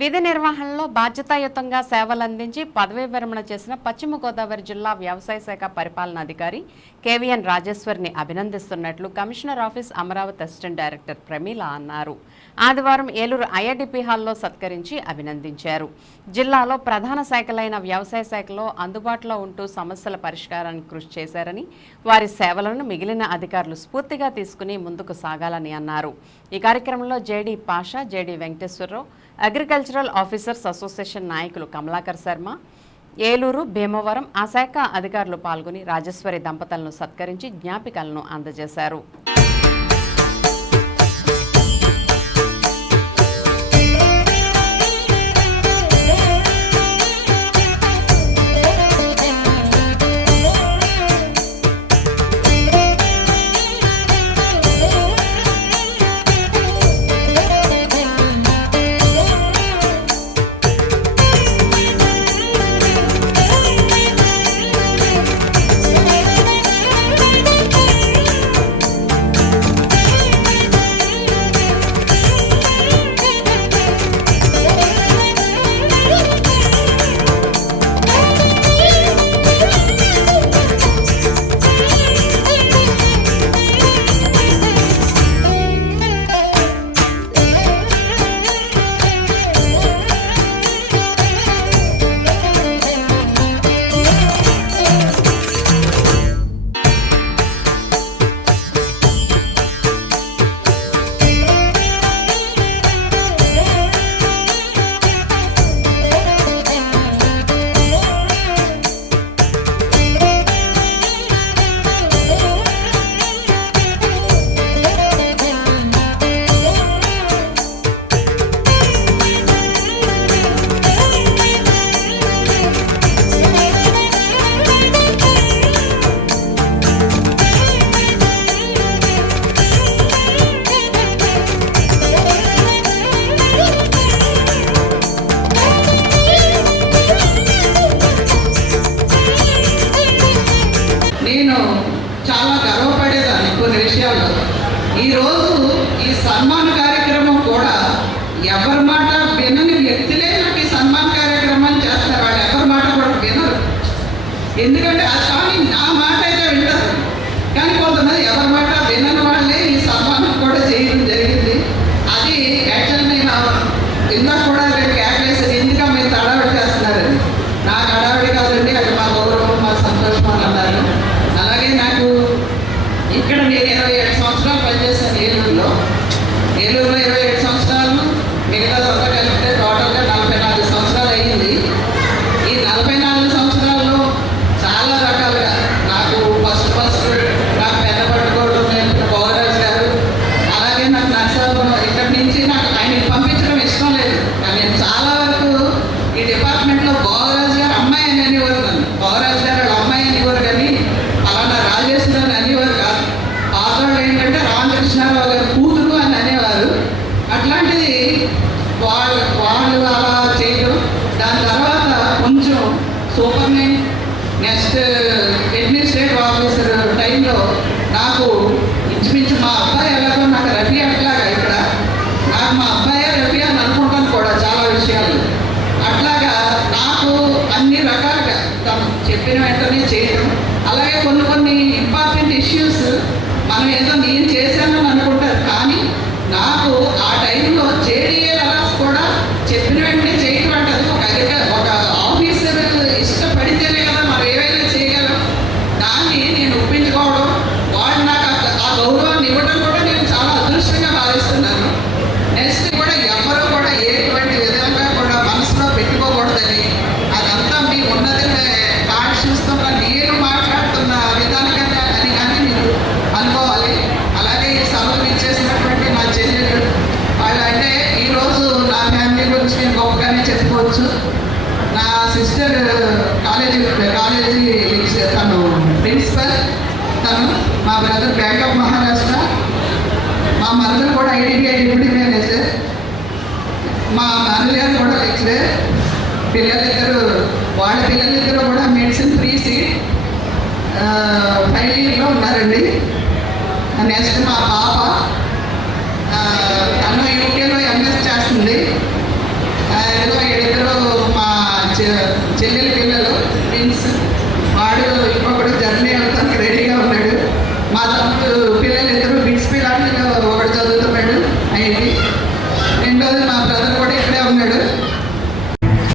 విధి నిర్వహణలో బాధ్యతాయుతంగా సేవలందించి పదవీ విరమణ చేసిన పశ్చిమ గోదావరి జిల్లా వ్యవసాయ శాఖ పరిపాలనాధికారి కేవీఎన్ రాజేశ్వరిని అభినందిస్తున్నట్లు commissioner office Amaravati assistant director Pramila అన్నారు. ఆదివారం ఏలూరు ఐఐడిపి హాల్లో సత్కరించి అభినందించారు. జిల్లాలో ప్రధాన శాఖలైన వ్యవసాయ శాఖలో అందుబాటులో ఉంటూ సమస్యల పరిష్కారానికి కృషి చేశారని వారి సేవలను మిగిలిన అధికారులు స్ఫూర్తిగా తీసుకుని ముందుకు సాగాలని అన్నారు. ఈ కార్యక్రమంలో J D Pasha J D Venkateswara Rao agriculture agricultural officers association నాయకులు కమలాకర్ శర్మ ఏలూరు భీమవరం ఆ శాఖ అధికారులు పాల్గొని రాజేశ్వరి దంపతులను సత్కరించి జ్ఞాపికలను అందజేశారు. కానీ ఎవరి మాట? వినని వాళ్ళే ఈ సన్మానం కూడా చేయడం జరిగింది. అది యాక్చువల్ నేను ఇందాక కూడా రేపు క్యాట్లేసారు ఎందుకు మీరు తడావిడి చేస్తున్నారని నాకు అడావిడి కాదండి. అది మా గౌరవం మా సంతోషం అని అన్నారు. అలాగే నాకు ఇక్కడ నేను అలాంటిది వాళ్ళు వాళ్ళు అలా చేయడం. దాని తర్వాత కొంచెం సూపర్మెన్ నెక్స్ట్ అడ్మినిస్ట్రేటివ్ ఆఫీసర్ టైంలో నాకు ఇంచుమించు మా అబ్బాయి ఎలాగో నాకు రఫీ అట్లాగా ఇక్కడ. నాకు మా అబ్బాయే రఫీ అని అనుకుంటాను కూడా చాలా విషయాలు. అట్లాగా నాకు అన్ని రకాలుగా తను చెప్పిన వెంటనే చేయడం అలాగే కొన్ని కొన్ని ఇంపార్టెంట్ ఇష్యూస్ మనం ఏదో నేను చేశానని అనుకుంటారు కానీ నాకు ఆ టైంలో జేడీఏ లవర్స్ కూడా చెప్పిన వెంటనే చేయడం అంటే అది ఒక అధిక ఒక ఆఫీసర్ ఇష్టపడితేనే కదా మనం ఏవైనా చేయగలం దాన్ని నేను ఒప్పించుకోవడం వాళ్ళు నాకు ఆ- ఆ గౌరవాన్ని ఇవ్వడం కూడా నేను చాలా అదృష్టంగా భావిస్తున్నాను నెక్స్ట్ కూడా ఎవరు కూడా ఎటువంటి విధంగా కూడా మనసులో పెట్టుకోకూడదని అదంతా మీ ఉన్నది కాన్షియస్తో నేను మాట్లాడుతున్న విధానంగా అని కానీ మీరు అనుకోవాలి అలాగే ఈ సభకు ఇచ్చేసినటువంటి నా చెల్లెలు వాళ్ళు అంటే ఈరోజు నా ఫ్యామిలీ గురించి నేను గొప్పగానే చెప్పుకోవచ్చు నా సిస్టర్ కాలేజీ కాలేజీ లెక్చర్ తను ప్రిన్సిపల్ తను మా బ్రదర్ బ్యాంక్ ఆఫ్ మహారాష్ట్ర మా మదర్ కూడా I D B I deputy manager. మా మదర్ కూడా లెక్చరర్ పిల్లలిద్దరు వాళ్ళ పిల్లలిద్దరూ కూడా మెడిసిన్ ఫ్రీ సీట్ ఫైనల్ ఇయర్లో ఉన్నారండి. నెక్స్ట్ మా పాప.